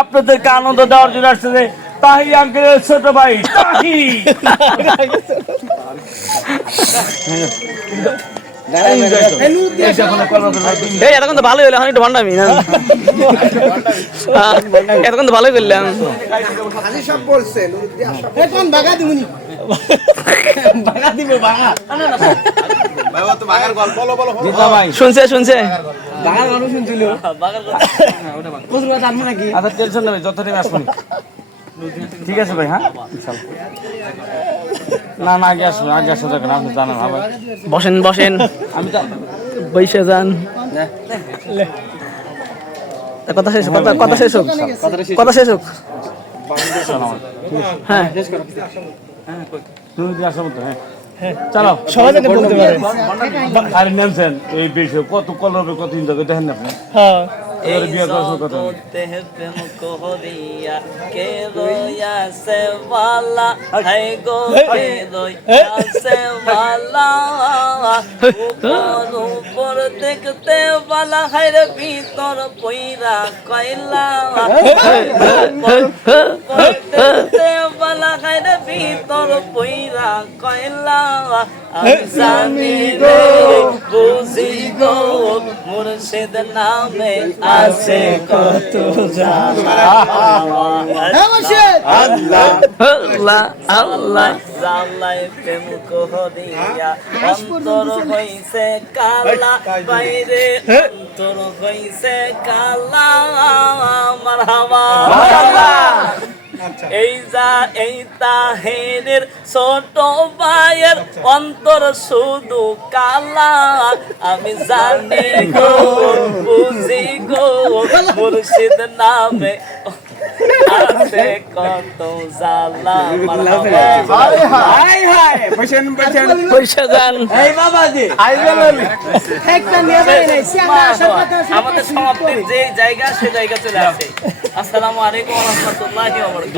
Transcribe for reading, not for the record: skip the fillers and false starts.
আপনাদেরকে আনন্দ দেওয়ার জন্য আসছে তাহি আঙ্কেলের ছোট ভাই তাহি। এতক্ষণ তো ভালোই হলো, এখন একটু ভান্ডামি না, এতক্ষণ তো ভালোই করলাম। শুনছে শুনছে আচ্ছা টেনশন নেই, যত টাইম আসবেন ঠিক আছে ভাই। হ্যাঁ না না আগে আসবেন, আগে আসা যাবেন, আপনি জানেন। বসেন বসেন, আমি বৈশা যান, কথা শেষ, কথা শেষ হোক, কথা শেষ হোক। হ্যাঁ তুমি আসার মতো। হ্যাঁ চলো সবাই যাতে বলতে পারে। আরে নেমছেন এই বিষয়ে কত কলর কত চিন্তা করে দেখেন আপনি। হ্যাঁ বিয়ে করার কথা দেখতে বালা হাইরে ভিতর পইরা কয়লা, দেখতে বালা হাইরে ভিতর পইরা কয়লা। আমি জানি রে বুঝি গো মুর্শিদ নামে আছে কত জ্বালা। আল্লাহ আল্লাহ আল্লাহ জালাই প্রেম করিয়া অন্তর হইছে কালা, বাইরে অন্তর হইছে কালা। মারহাবা। এই যা এই তাহেরের ছোট ভাইয়ের অন্তর শুধু কালা। আমি জানি গো বুঝি গো মুর্শিদ নামে আছে কত জ্বালা। বৈশা যান। আমাদের সমাপ্তির যে জায়গা সে জায়গা চলে আসে। আসসালামু আলাইকুম ওয়া রাহমাতুল্লাহি ওয়া বারাকাতুহু।